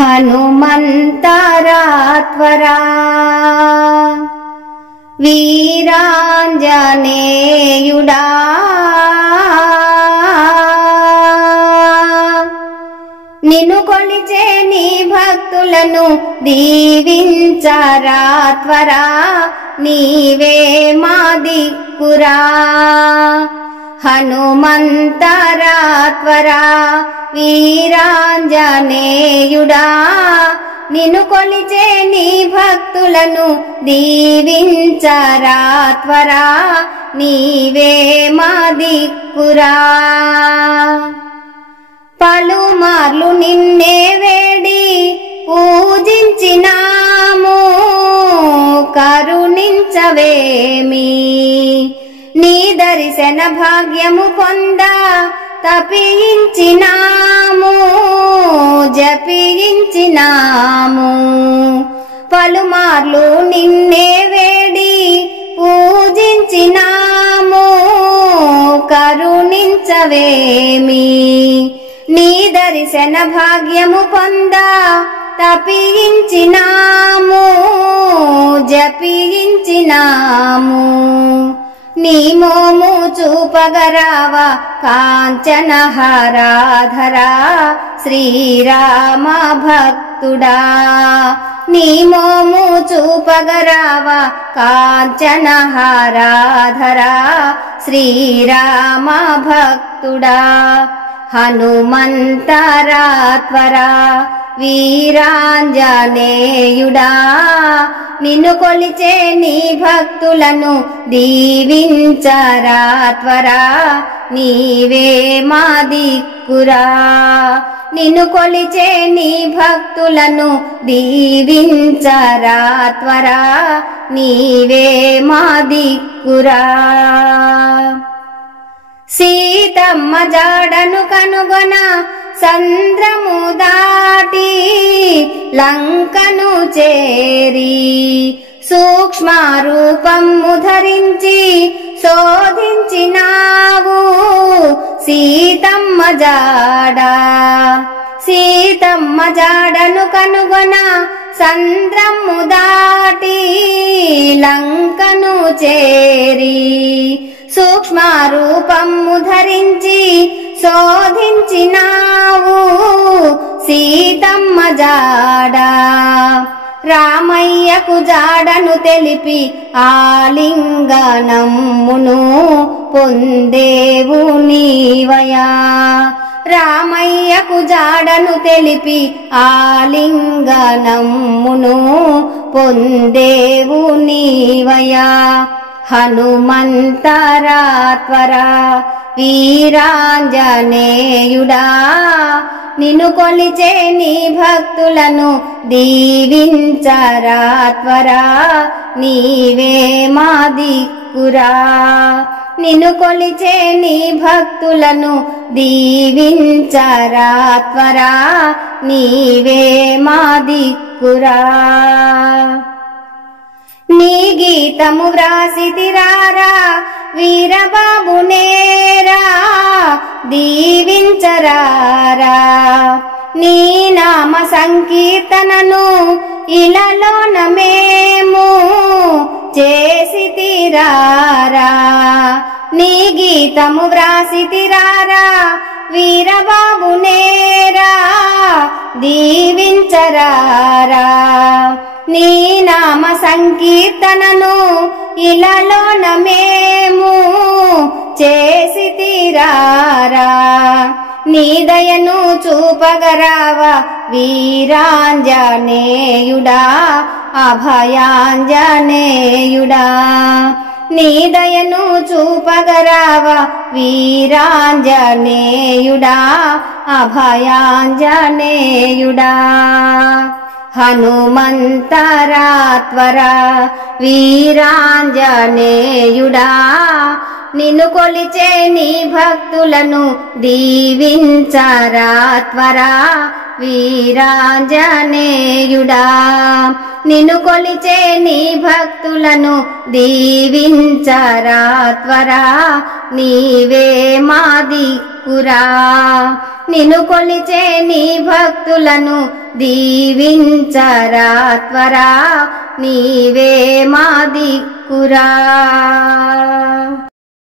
హనుమంతరాత్వరా వీరాంజనేయుడా నిన్ను కొలిచే నీ భక్తులను దీవించరాత్వరా నీవే మా దిక్కురా హనుమంతరాత్వరా వీరాంజనేయుడా నిన్ను కొలిచే నీ భక్తులను దీవించరాత్వరా నీవే మా దిక్కురా పలుమార్లు నిన్నే వేడి పూజించినాము కరుణించవేమి నీ దర్శన భాగ్యము పొంద తపించినాము జపించినాము పలుమార్లు నిన్నే వేడి పూజించినాము కరుణించవేమి నీ దర్శన భాగ్యము పొంద తపించినాము జపించినాము నీ మోము చూపగరావా కాంచనహారాధరా శ్రీరామ భక్తుడా నీ మోము చూపగరావా కాంచనహారాధరా శ్రీరామ భక్తుడా హనుమంతరాత్వరా వీరాంజనేయుడా నిన్ను కొలిచే నీ భక్తులను దీవించరాత్వరా నీవే మా దిక్కురా నిన్ను కొలిచే నీ భక్తులను దీవించరాత్వరా నీవే మా దిక్కురా సీతమ్మ జాడను కనుగొన సంద్రము దాటి లంకను చేరి సూక్ష్మ రూపము ధరించి శోధించినావు సీతమ్మ జాడ సీతమ్మ జాడను కనుగొన సంద్రము దాటి లంకను చేరి సూక్ష్మ రూపము ధరించి శోధించినావు సీతమ్మ జాడ రామయ్యకు జాడను తెలిపి ఆలింగనమ్మును పొందేవు నీవయా రామయ్యకు జాడను తెలిపి ఆలింగనమ్మును పొందేవు నీవయా హనుమంతరాత్వరా వీరాంజనేయుడా నిన్ను కొలిచే నీ భక్తులను దీవించరాత్వరా నీవే మా దిక్కురా నిన్ను కొలిచే నీ భక్తులను దీవించరాత్వరా నీవే మా దిక్కురా నీ గీతము వ్రాసితిరారా వీరబాబు నేరా దీవించరారా నీ నామ సంకీర్తనను ఇలలోన మేము చేసితిరారా నీ గీతము వ్రాసితిరారా వీరబాబు నేరా దీవించరారా నీ నామ సంకీర్తనను ఇలలోన మేము చేసితిరారా నీ దయను చూపగరావా వీరాంజనేయుడా అభయాంజనేయుడా నీ దయను చూపగరావా వీరాంజనేయుడా అభయాంజనేయుడా హనుమంతరాత్వరా వీరాంజనేయుడా నిన్ను కొలిచే నీ భక్తులను దీవించరాత్వరా వీరాంజనేయుడా నిన్ను కొలిచే నీ భక్తులను దీవించరాత్వరా నీవే మా దిక్కు దిక్కురా నిన్ను కొలిచే నీ భక్తులను దీవించరా త్వరా నీవే మా దిక్కురా.